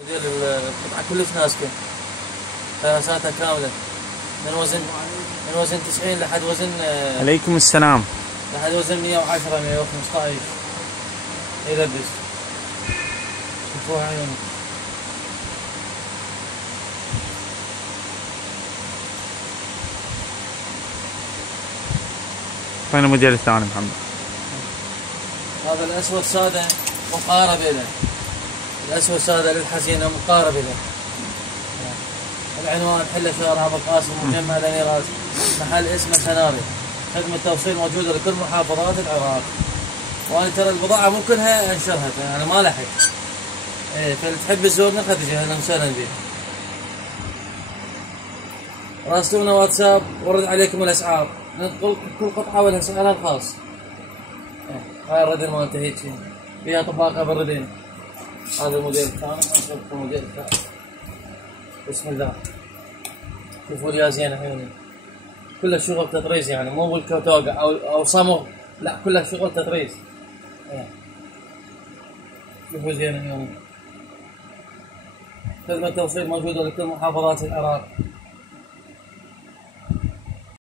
موديل القطعة كلش ناسكة، قياساتها كاملة، من وزن 90 لحد وزن عليكم السلام، لحد وزن 110 115 يلبس. شوفوها عيوني. وين الموديل الثاني محمد؟ هذا الأسود سادة مقارب له، الأسود سادة للحزينة مقارب له. العنوان حلة شارع أبو القاسم مجمع الأميرات، محل اسمه سناري. خدمة توصيل موجودة لكل محافظات العراق. وأنا ترى البضاعة مو كلها أنشرها، أنا ما لحق. إيه، فاللي تحب تزورنا خديجة أهلا وسهلا بك. راسلونا واتساب ورد عليكم الأسعار، ننقل كل قطعة ولها سعرها الخاص. هاي الردن مالته هيك فيها طباقة بالردن. هذا الموديل الثاني، نشوف الموديل الثاني. بسم الله. شوفوا لي زين عيوني. كلها شغل تطريز يعني، مو بالكوتوقع او صمغ، لا كلها شغل تطريز. شوفوا زين عيوني. خدمة توصيل موجودة لكل محافظات العراق.